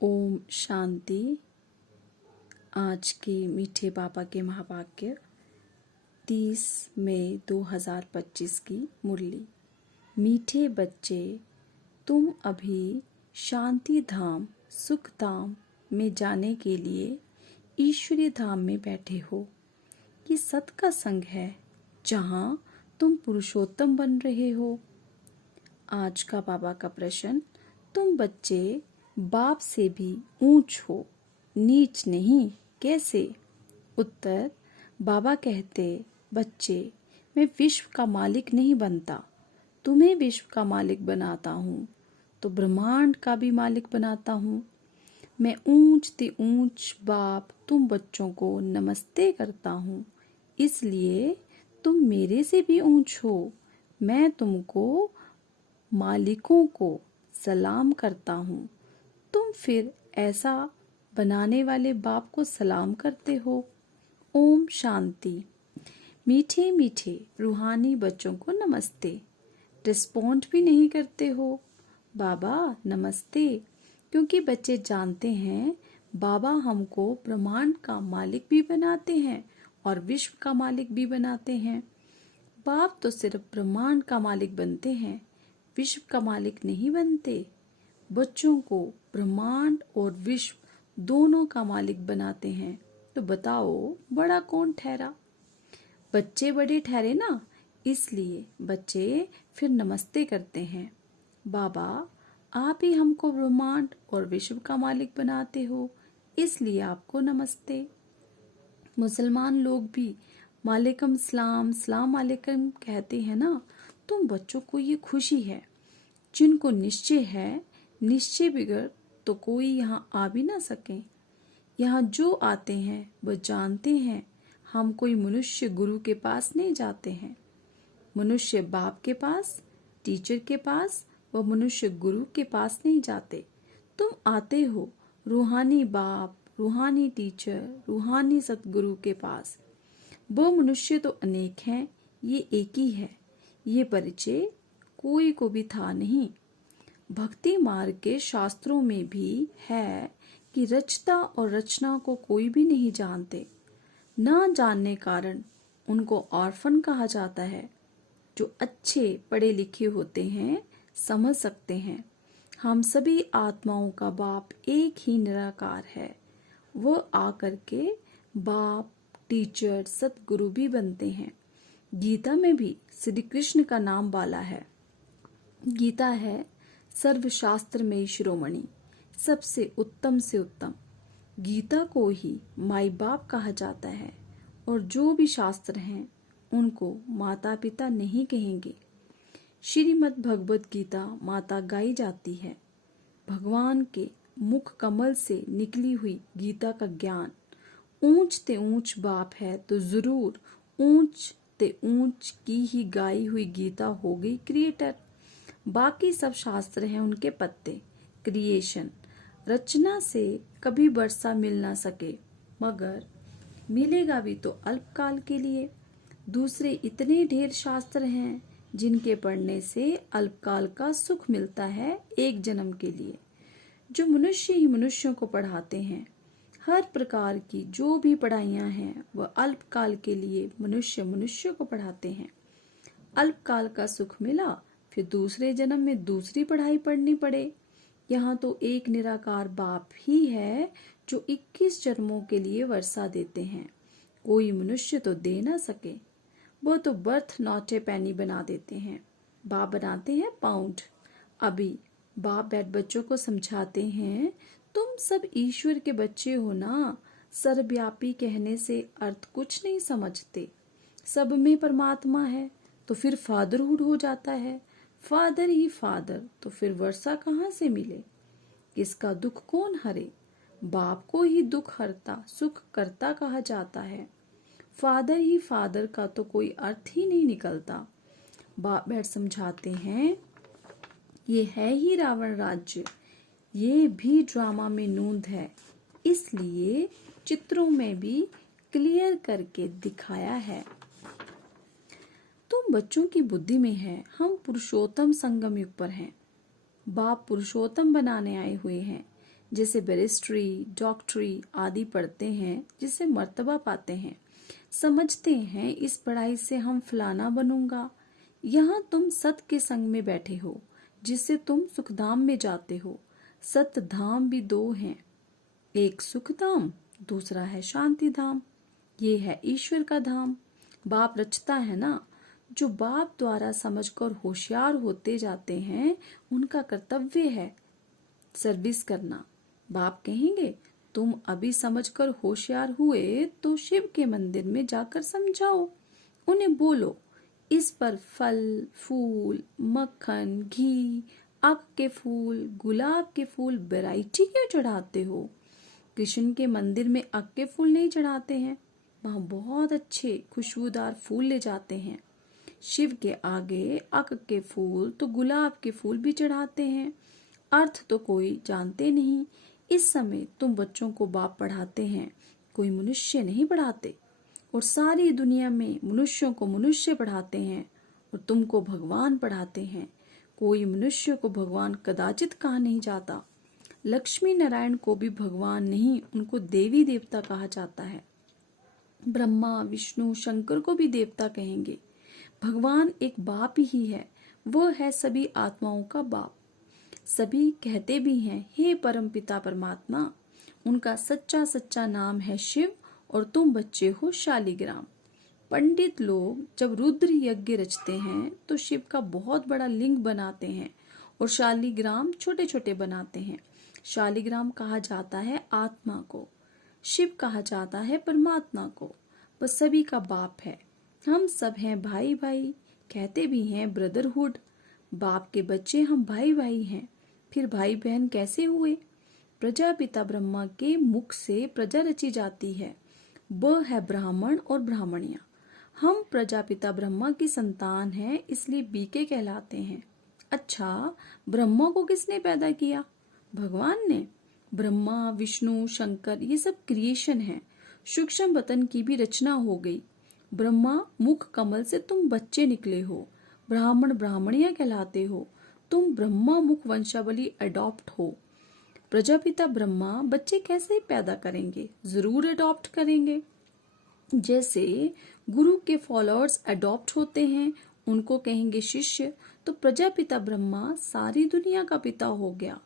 ओम शांति। आज के मीठे पापा के महावाक्य 30 मई 2025 की मुरली। मीठे बच्चे, तुम अभी शांति धाम सुख धाम में जाने के लिए ईश्वरीय धाम में बैठे हो। ये सत का संग है जहाँ तुम पुरुषोत्तम बन रहे हो। आज का बाबा का प्रश्न, तुम बच्चे बाप से भी ऊंच हो, नीच नहीं, कैसे? उत्तर, बाबा कहते, बच्चे, मैं विश्व का मालिक नहीं बनता, तुम्हें विश्व का मालिक बनाता हूँ तो ब्रह्मांड का भी मालिक बनाता हूँ। मैं ऊंच ते ऊंच बाप तुम बच्चों को नमस्ते करता हूँ, इसलिए तुम मेरे से भी ऊंच हो। मैं तुमको मालिकों को सलाम करता हूँ, तुम फिर ऐसा बनाने वाले बाप को सलाम करते हो। ओम शांति। मीठे मीठे रूहानी बच्चों को नमस्ते। रिस्पॉन्ड भी नहीं करते हो, बाबा नमस्ते, क्योंकि बच्चे जानते हैं बाबा हमको ब्रह्मांड का मालिक भी बनाते हैं और विश्व का मालिक भी बनाते हैं। बाप तो सिर्फ ब्रह्मांड का मालिक बनते हैं, विश्व का मालिक नहीं बनते। बच्चों को ब्रह्मांड और विश्व दोनों का मालिक बनाते हैं, तो बताओ बड़ा कौन ठहरा? बच्चे बड़े ठहरे ना, इसलिए बच्चे फिर नमस्ते करते हैं। बाबा, आप ही हमको ब्रह्मांड और विश्व का मालिक बनाते हो, इसलिए आपको नमस्ते। मुसलमान लोग भी मालिकम सलाम, सलाम वालेकुम कहते हैं ना। तुम बच्चों को ये खुशी है, जिनको निश्चय है, निश्चय बिगड़ तो कोई यहाँ आ भी ना सके। यहाँ जो आते हैं वह जानते हैं हम कोई मनुष्य गुरु के पास नहीं जाते हैं, मनुष्य बाप के पास, टीचर के पास, वह मनुष्य गुरु के पास नहीं जाते। तुम आते हो रूहानी बाप, रूहानी टीचर, रूहानी सतगुरु के पास। वह मनुष्य तो अनेक हैं, ये एक ही है। ये परिचय कोई को भी था नहीं। भक्ति मार्ग के शास्त्रों में भी है कि रचता और रचना को कोई भी नहीं जानते। ना जानने कारण उनको ऑर्फन कहा जाता है। जो अच्छे पढ़े लिखे होते हैं समझ सकते हैं हम सभी आत्माओं का बाप एक ही निराकार है। वो आकर के बाप, टीचर, सतगुरु भी बनते हैं। गीता में भी श्री कृष्ण का नाम वाला है। गीता है सर्वशास्त्र में शिरोमणि, सबसे उत्तम से उत्तम। गीता को ही माई बाप कहा जाता है, और जो भी शास्त्र हैं उनको माता पिता नहीं कहेंगे। श्रीमद् भगवत गीता माता गाई जाती है। भगवान के मुख कमल से निकली हुई गीता का ज्ञान। ऊंच ते ऊंच बाप है तो जरूर ऊंच ते ऊंच की ही गाई हुई गीता हो गई क्रिएटर। बाकी सब शास्त्र हैं उनके पत्ते, क्रिएशन। रचना से कभी वर्षा मिल ना सके, मगर मिलेगा भी तो अल्पकाल के लिए। दूसरे इतने ढेर शास्त्र हैं जिनके पढ़ने से अल्पकाल का सुख मिलता है एक जन्म के लिए। जो मनुष्य ही मनुष्यों को पढ़ाते हैं, हर प्रकार की जो भी पढ़ाइयाँ हैं वह अल्पकाल के लिए मनुष्य मनुष्य को पढ़ाते हैं। अल्पकाल का सुख मिला, फिर दूसरे जन्म में दूसरी पढ़ाई पढ़नी पड़े। यहाँ तो एक निराकार बाप ही है जो 21 जन्मों के लिए वर्षा देते हैं। कोई मनुष्य तो दे ना सके, वो तो बर्थ नॉट ए पेनी बना देते हैं। बाप बनाते हैं पाउंड। अभी बाप बैठ बच्चों को समझाते हैं, तुम सब ईश्वर के बच्चे हो ना। सर्वव्यापी कहने से अर्थ कुछ नहीं समझते। सब में परमात्मा है तो फिर फादरहुड हो जाता है। फादर ही फादर तो फिर वर्षा कहाँ से मिले? इसका दुख कौन हरे? बाप को ही दुख हरता सुख करता कहा जाता है। फादर ही फादर का तो कोई अर्थ ही नहीं निकलता। बाप बैठ समझाते हैं, ये है ही रावण राज्य, ये भी ड्रामा में नूंद है, इसलिए चित्रों में भी क्लियर करके दिखाया है। तुम बच्चों की बुद्धि में है, हम पुरुषोत्तम संगम युग पर हैं। बाप पुरुषोत्तम बनाने आए हुए हैं। जैसे बैरिस्ट्री, डॉक्टरी आदि पढ़ते हैं, जिससे मर्तबा पाते हैं। समझते हैं इस पढ़ाई से हम फलाना बनूंगा। यहाँ तुम सत के संग में बैठे हो, जिससे तुम सुखधाम में जाते हो। सत धाम भी दो हैं, एक सुख धाम, दूसरा है शांति धाम। ये है ईश्वर का धाम। बाप रचता है ना। जो बाप द्वारा समझकर होशियार होते जाते हैं, उनका कर्तव्य है सर्विस करना। बाप कहेंगे तुम अभी समझकर होशियार हुए तो शिव के मंदिर में जाकर समझाओ। उन्हें बोलो इस पर फल, फूल, मक्खन, घी, आक के फूल, गुलाब के फूल वैरायटी क्यों चढ़ाते हो? कृष्ण के मंदिर में आक के फूल नहीं चढ़ाते हैं, वहाँ बहुत अच्छे खुशबूदार फूल ले जाते हैं। शिव के आगे आक के फूल तो गुलाब के फूल भी चढ़ाते हैं। अर्थ तो कोई जानते नहीं। इस समय तुम बच्चों को बाप पढ़ाते हैं, कोई मनुष्य नहीं पढ़ाते। और सारी दुनिया में मनुष्यों को मनुष्य पढ़ाते हैं और तुमको भगवान पढ़ाते हैं। कोई मनुष्य को भगवान कदाचित कहा नहीं जाता। लक्ष्मी नारायण को भी भगवान नहीं, उनको देवी देवता कहा जाता है। ब्रह्मा, विष्णु, शंकर को भी देवता कहेंगे। भगवान एक बाप ही है, वो है सभी आत्माओं का बाप। सभी कहते भी हैं हे परम पिता परमात्मा। उनका सच्चा सच्चा नाम है शिव और तुम बच्चे हो शालिग्राम। पंडित लोग जब रुद्र यज्ञ रचते हैं तो शिव का बहुत बड़ा लिंग बनाते हैं और शालिग्राम छोटे छोटे बनाते हैं। शालिग्राम कहा जाता है आत्मा को, शिव कहा जाता है परमात्मा को। वह सभी का बाप है। हम सब हैं भाई भाई, कहते भी हैं ब्रदरहुड। बाप के बच्चे हम भाई भाई हैं। फिर भाई बहन कैसे हुए? प्रजापिता ब्रह्मा के मुख से प्रजा रची जाती है। वह है ब्राह्मण और ब्राह्मणियां। हम प्रजापिता ब्रह्मा की संतान हैं, इसलिए बीके कहलाते हैं। अच्छा, ब्रह्मा को किसने पैदा किया? भगवान ने। ब्रह्मा, विष्णु, शंकर ये सब क्रिएशन है। सूक्ष्म वतन की भी रचना हो गई। ब्रह्मा मुख कमल से तुम बच्चे निकले हो। ब्राह्मण ब्राह्मणियां कहलाते हो। तुम ब्रह्मा मुख वंशावली अडॉप्ट हो। प्रजापिता ब्रह्मा बच्चे कैसे पैदा करेंगे? जरूर अडॉप्ट करेंगे। जैसे गुरु के फॉलोअर्स अडॉप्ट होते हैं, उनको कहेंगे शिष्य, तो प्रजापिता ब्रह्मा सारी दुनिया का पिता हो गया।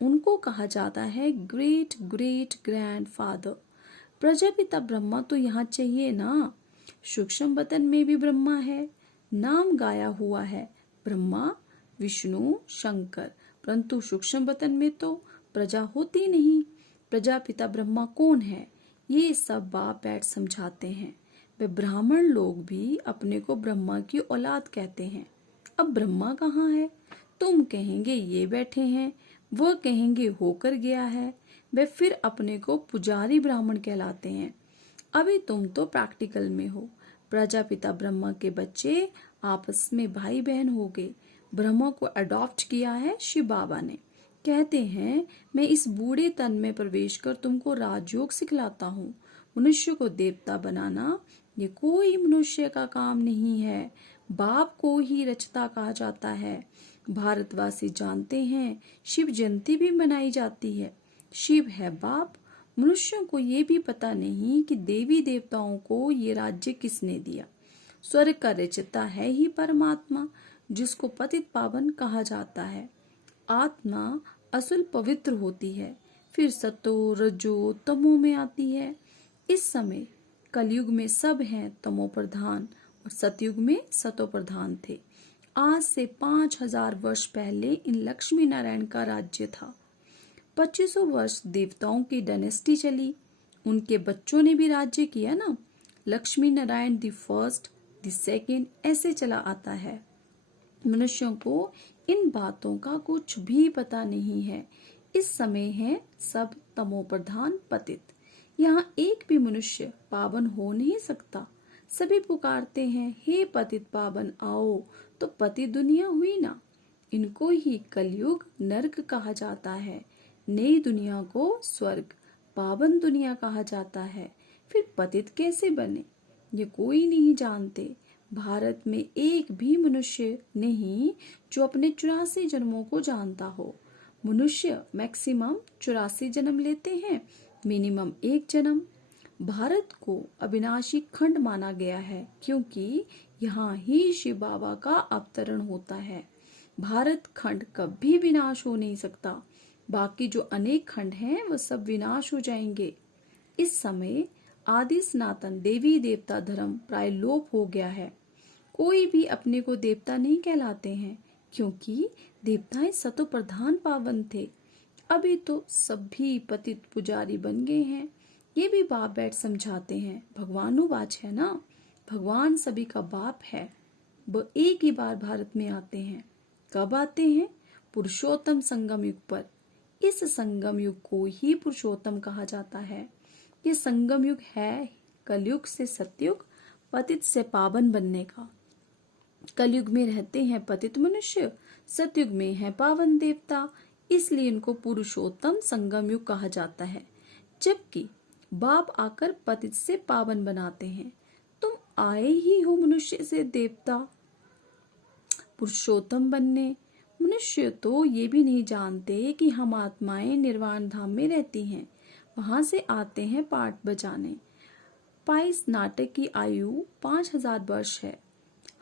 उनको कहा जाता है great great grand father. Prajapita Brahma तो यहाँ चाहिए ना। सूक्ष्म वतन में भी ब्रह्मा है, नाम गाया हुआ है ब्रह्मा, विष्णु, शंकर, परंतु सूक्ष्म वतन में तो प्रजा होती नहीं। प्रजापिता ब्रह्मा कौन है? ये सब बाप बैठ समझाते हैं। वे ब्राह्मण लोग भी अपने को ब्रह्मा की औलाद कहते हैं। अब ब्रह्मा कहाँ है? तुम कहेंगे ये बैठे हैं, वह कहेंगे होकर गया है। वे फिर अपने को पुजारी ब्राह्मण कहलाते हैं। अभी तुम तो प्रैक्टिकल में हो। प्रजापिता ब्रह्मा के बच्चे आपस में भाई बहन हो गए। ब्रह्मा को अडॉप्ट किया है शिव बाबा ने। कहते हैं मैं इस बूढ़े तन में प्रवेश कर तुमको राजयोग सिखलाता हूँ। मनुष्य को देवता बनाना ये कोई मनुष्य का काम नहीं है, बाप को ही रचता कहा जाता है। भारतवासी जानते हैं शिव जयंती भी मनाई जाती है। शिव है बाप। मनुष्यों को ये भी पता नहीं कि देवी देवताओं को ये राज्य किसने दिया। स्वर्ग का रचयिता है ही परमात्मा, जिसको पतित पावन कहा जाता है। आत्मा असुल पवित्र होती है, फिर सतो रजो तमो में आती है। इस समय कलयुग में सब हैं तमो प्रधान और सतयुग में सतो प्रधान थे। आज से 5000 वर्ष पहले इन लक्ष्मी नारायण का राज्य था। 2500 वर्ष देवताओं की डायनेस्टी चली, उनके बच्चों ने भी राज्य किया ना। Lakshmi Narayan the first, the second ऐसे चला आता है। मनुष्यों को इन बातों का कुछ भी पता नहीं है। इस समय है सब तमो प्रधान पतित। यहाँ एक भी मनुष्य पावन हो नहीं सकता। सभी पुकारते हैं हे पतित पावन आओ, तो पति दुनिया हुई ना। इनको ही कलयुग नरक कहा जाता है। नई दुनिया को स्वर्ग, पावन दुनिया कहा जाता है। फिर पतित कैसे बने ये कोई नहीं जानते। भारत में एक भी मनुष्य नहीं जो अपने 84 जन्मों को जानता हो। मनुष्य मैक्सिमम 84 जन्म लेते हैं, मिनिमम 1 जन्म। भारत को अविनाशी खंड माना गया है क्योंकि यहाँ ही शिव बाबा का अवतरण होता है। भारत खंड कभी विनाश हो नहीं सकता। बाकी जो अनेक खंड हैं वो सब विनाश हो जाएंगे। इस समय आदि सनातन देवी देवता धर्म प्राय लोप हो गया है। कोई भी अपने को देवता नहीं कहलाते हैं क्योंकि देवताएं सतो प्रधान पावन थे। अभी तो सभी पतित पुजारी बन गए हैं। ये भी बाप बैठ समझाते हैं। भगवानुवाच है ना, भगवान सभी का बाप है। वो एक ही बार भारत में आते हैं। कब आते हैं? पुरुषोत्तम संगम युग पर। इस संगम युग को ही पुरुषोत्तम कहा जाता है। ये संगम युग है कलयुग से सतयुग, पतित से पावन बनने का। कलयुग में रहते हैं पतित मनुष्य, सतयुग में है पावन देवता, इसलिए इनको पुरुषोत्तम संगम युग कहा जाता है। जबकि बाप आकर पतित से पावन बनाते हैं। तुम आए ही हो मनुष्य से देवता पुरुषोत्तम बनने। मनुष्य तो ये भी नहीं जानते कि हम आत्माएं निर्वाण धाम में रहती हैं, वहां से आते हैं पाठ बजाने। पाइस नाटक की आयु 5000 वर्ष है।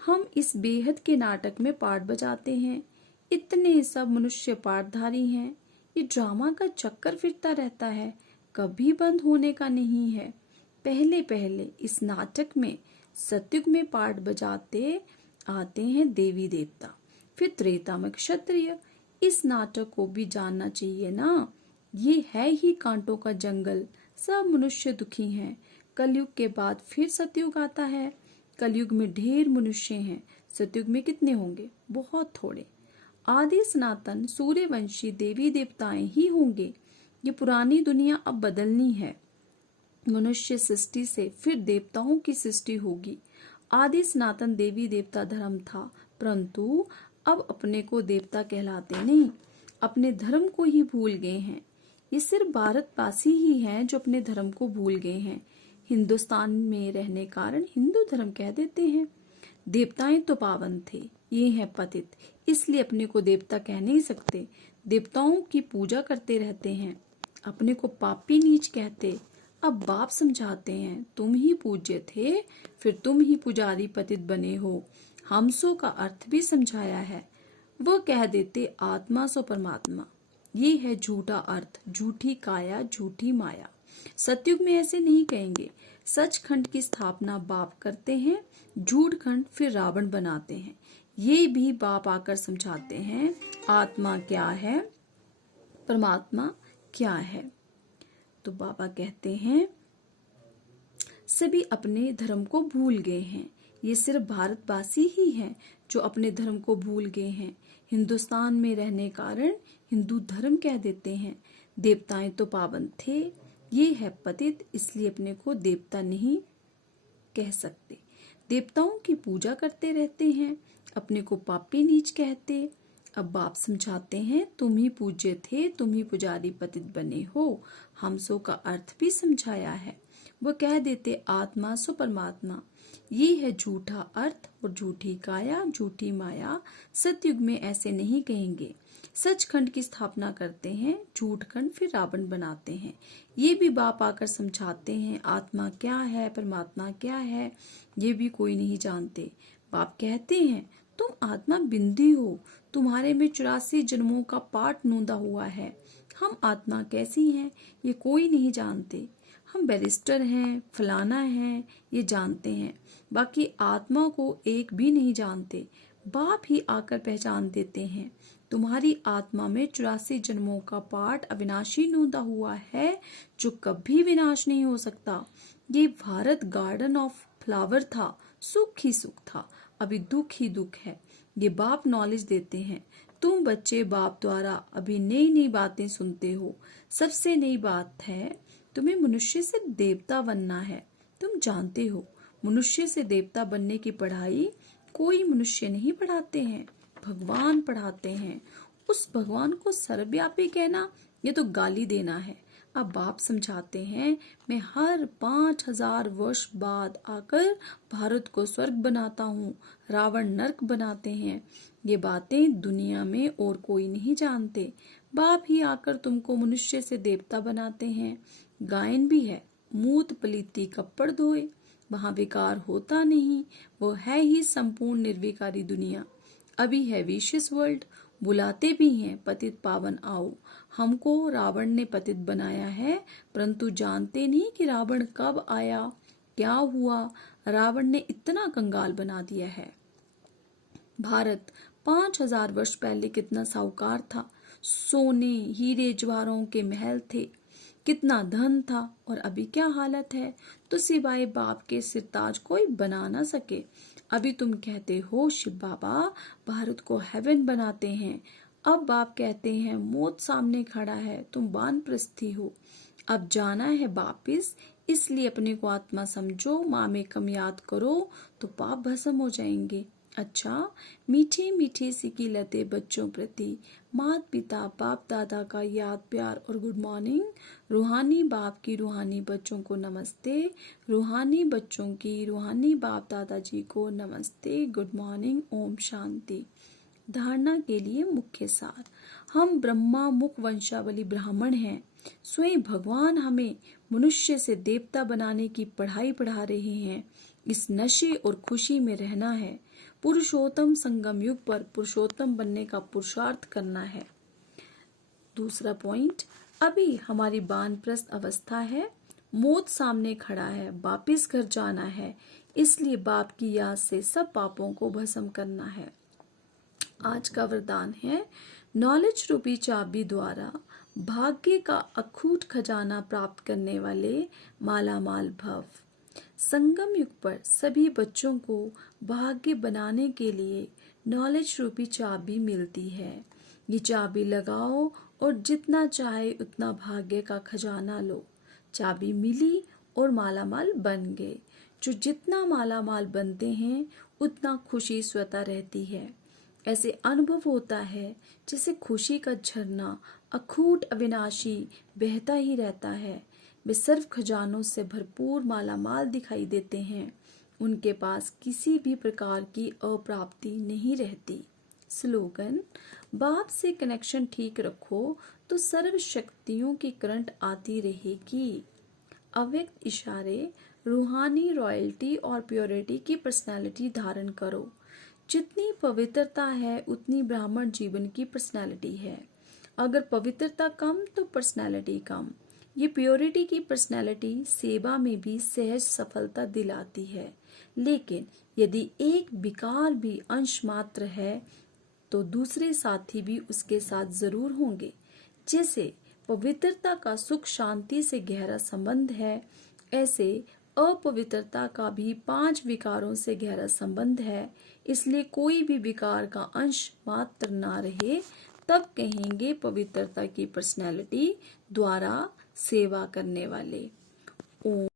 हम इस बेहद के नाटक में पाठ बजाते हैं। इतने सब मनुष्य पाठधारी हैं। ये ड्रामा का चक्कर फिरता रहता है, कभी बंद होने का नहीं है। पहले पहले इस नाटक में सतयुग में पाठ बजाते आते हैं देवी देवता, फिर त्रेता में क्षत्रिय। इस नाटक को भी जानना चाहिए ना। ये है ही कांटों का जंगल, सब मनुष्य दुखी हैं। कलयुग के बाद फिर सतयुग आता है। कलयुग में ढेर मनुष्य हैं, सतयुग में कितने होंगे? बहुत थोड़े। आदि सनातन सूर्यवंशी देवी देवताएं ही होंगे। ये पुरानी दुनिया अब बदलनी है। मनुष्य सृष्टि से फिर देवताओं की सृष्टि होगी। आदि सनातन देवी देवता धर्म था, परंतु अब अपने को देवता कहलाते नहीं, अपने धर्म को ही भूल गए हैं। ये सिर्फ भारतवासी ही हैं जो अपने धर्म को भूल गए हैं। हिंदुस्तान में रहने कारण हिंदू धर्म कह देते हैं। देवताएं तो पावन थे, ये हैं पतित, इसलिए अपने को देवता कह नहीं सकते। देवताओं की पूजा करते रहते हैं, अपने को पापी नीच कहते। अब बाप समझाते हैं, तुम ही पूज्य थे, फिर तुम ही पुजारी पतित बने हो। हमसो का अर्थ भी समझाया है। वह कह देते आत्मा सो परमात्मा। ये है झूठा अर्थ, झूठी काया, झूठी माया। सतयुग में ऐसे नहीं कहेंगे। सचखंड की स्थापना बाप करते हैं, झूठ खंड फिर रावण बनाते हैं। ये भी बाप आकर समझाते हैं आत्मा क्या है, परमात्मा क्या है। तो बाबा कहते हैं सभी अपने धर्म को भूल गए हैं। ये सिर्फ भारतवासी ही हैं जो अपने धर्म को भूल गए हैं। हिंदुस्तान में रहने कारण हिंदू धर्म कह देते हैं। देवताएं तो पावन थे, ये है पतित, इसलिए अपने को देवता नहीं कह सकते। देवताओं की पूजा करते रहते हैं, अपने को पापी नीच कहते। अब बाप समझाते हैं तुम ही पूज्य थे, तुम ही पुजारी पतित बने हो। हमसो का अर्थ भी समझाया है। वो कह देते आत्मा सो परमात्मा। ये है झूठा अर्थ और झूठी काया, झूठी माया। सतयुग में ऐसे नहीं कहेंगे। सचखंड की स्थापना करते हैं, झूठ खंड फिर रावण बनाते हैं। ये भी बाप आकर समझाते हैं आत्मा क्या है, परमात्मा क्या है, ये भी कोई नहीं जानते। बाप कहते हैं तुम आत्मा बिंदी हो, तुम्हारे में 84 जन्मों का पाठ नूंदा हुआ है। हम आत्मा कैसी हैं ये कोई नहीं जानते। हम बैरिस्टर हैं, फलाना हैं, ये जानते हैं, बाकी आत्मा को एक भी नहीं जानते। बाप ही आकर पहचान देते हैं तुम्हारी आत्मा में 84 जन्मों का पाठ अविनाशी नूंदा हुआ है, जो कभी विनाश नहीं हो सकता। ये भारत गार्डन ऑफ फ्लावर था, सुख ही सुख था, अभी दुख ही दुख है। ये बाप नॉलेज देते हैं। तुम बच्चे बाप द्वारा अभी नई नई बातें सुनते हो। सबसे नई बात है तुम्हें मनुष्य से देवता बनना है। तुम जानते हो मनुष्य से देवता बनने की पढ़ाई कोई मनुष्य नहीं पढ़ाते हैं, भगवान पढ़ाते हैं। उस भगवान को सर्वव्यापी कहना ये तो गाली देना है। अब बाप समझाते हैं मैं हर 5000 वर्ष बाद आकर भारत को स्वर्ग बनाता हूँ, रावण नरक बनाते हैं। ये बातें दुनिया में और कोई नहीं जानते। बाप ही आकर तुमको मनुष्य से देवता बनाते हैं। गायन भी है, मूत पलीती कपड़ धोए, वहां विकार होता नहीं, वो है ही संपूर्ण निर्विकारी दुनिया। अभी है विशेष वर्ल्ड, बुलाते भी हैं पतित पावन आओ। हमको रावण ने पतित बनाया है, परंतु जानते नहीं कि रावण कब आया, क्या हुआ। रावण ने इतना कंगाल बना दिया है। भारत 5000 वर्ष पहले कितना साहूकार था, सोने हीरे जवाहरों के महल थे, कितना धन था, और अभी क्या हालत है। तो सिवाय बाप के सिरताज कोई बना ना सके। अभी तुम कहते हो शिव बाबा भारत को हेवन बनाते हैं, अब बाप कहते हैं मौत सामने खड़ा है, तुम वानप्रस्थी हो, अब जाना है वापिस, इसलिए अपने को आत्मा समझो, माँ में कम याद करो तो पाप भस्म हो जाएंगे। अच्छा, मीठे मीठे सिकी लते बच्चों प्रति माता पिता बाप दादा का याद प्यार और गुड मॉर्निंग। रूहानी बाप की रूहानी बच्चों को नमस्ते, रूहानी बच्चों की रूहानी बाप दादाजी को नमस्ते, गुड मॉर्निंग, ओम शांति। धारणा के लिए मुख्य सार। हम ब्रह्मा मुख वंशावली ब्राह्मण हैं। स्वयं भगवान हमें मनुष्य से देवता बनाने की पढ़ाई पढ़ा रहे हैं। इस नशे और खुशी में रहना है। पुरुषोत्तम संगम युग पर पुरुषोत्तम बनने का पुरुषार्थ करना है। दूसरा पॉइंट, अभी हमारी वानप्रस्थ अवस्था है, मौत सामने खड़ा है, वापिस घर जाना है, इसलिए बाप की याद से सब पापों को भस्म करना है। आज का वरदान है, नॉलेज रूपी चाबी द्वारा भाग्य का अखूट खजाना प्राप्त करने वाले मालामाल भव। संगम युग पर सभी बच्चों को भाग्य बनाने के लिए नॉलेज रूपी चाबी मिलती है। ये चाबी लगाओ और जितना चाहे उतना भाग्य का खजाना लो। चाबी मिली और मालामाल बन गए। जो जितना मालामाल बनते हैं उतना खुशी स्वतः रहती है। ऐसे अनुभव होता है जैसे खुशी का झरना अखूट अविनाशी बहता ही रहता है। वे सर्व खजानों से भरपूर मालामाल दिखाई देते हैं। उनके पास किसी भी प्रकार की अप्राप्ति नहीं रहती। स्लोगन, बाप से कनेक्शन ठीक रखो तो सर्व शक्तियों की करंट आती रहेगी। अव्यक्त इशारे, रूहानी रॉयल्टी और प्योरिटी की पर्सनालिटी धारण करो। जितनी पवित्रता है उतनी ब्राह्मण जीवन की पर्सनालिटी है। अगर पवित्रता कम तो पर्सनालिटी कम। ये प्योरिटी की पर्सनालिटी सेवा में भी सहज सफलता दिलाती है। लेकिन यदि एक विकार भी अंश मात्र है तो दूसरे साथी भी उसके साथ जरूर होंगे। जैसे पवित्रता का सुख शांति से गहरा संबंध है, ऐसे अपवित्रता का भी 5 विकारों से गहरा संबंध है। इसलिए कोई भी विकार का अंश मात्र ना रहे तब कहेंगे पवित्रता की पर्सनैलिटी द्वारा सेवा करने वाले। ओम।